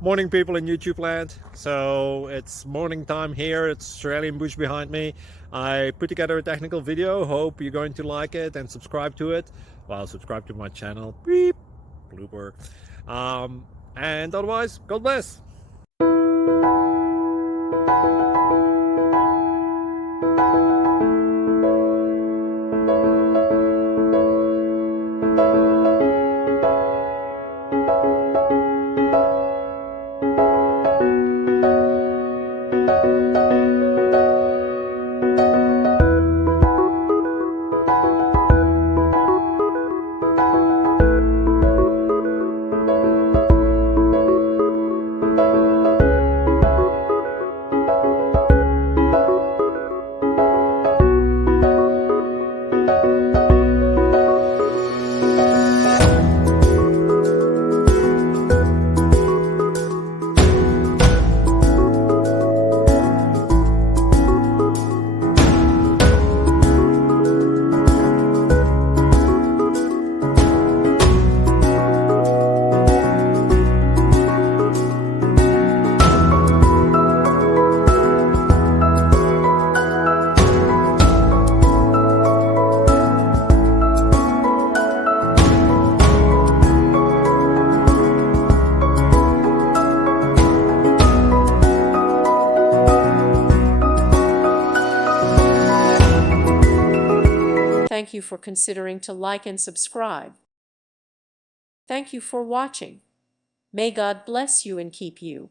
Morning, people in YouTube land. So it's morning time here. It's Australian bush behind me. I put together a technical video. Hope you're going to like it and subscribe to it. Well, subscribe to my channel. Beep. Blooper. And otherwise, God bless. Thank you for considering to like and subscribe. Thank you for watching. May God bless you and keep you.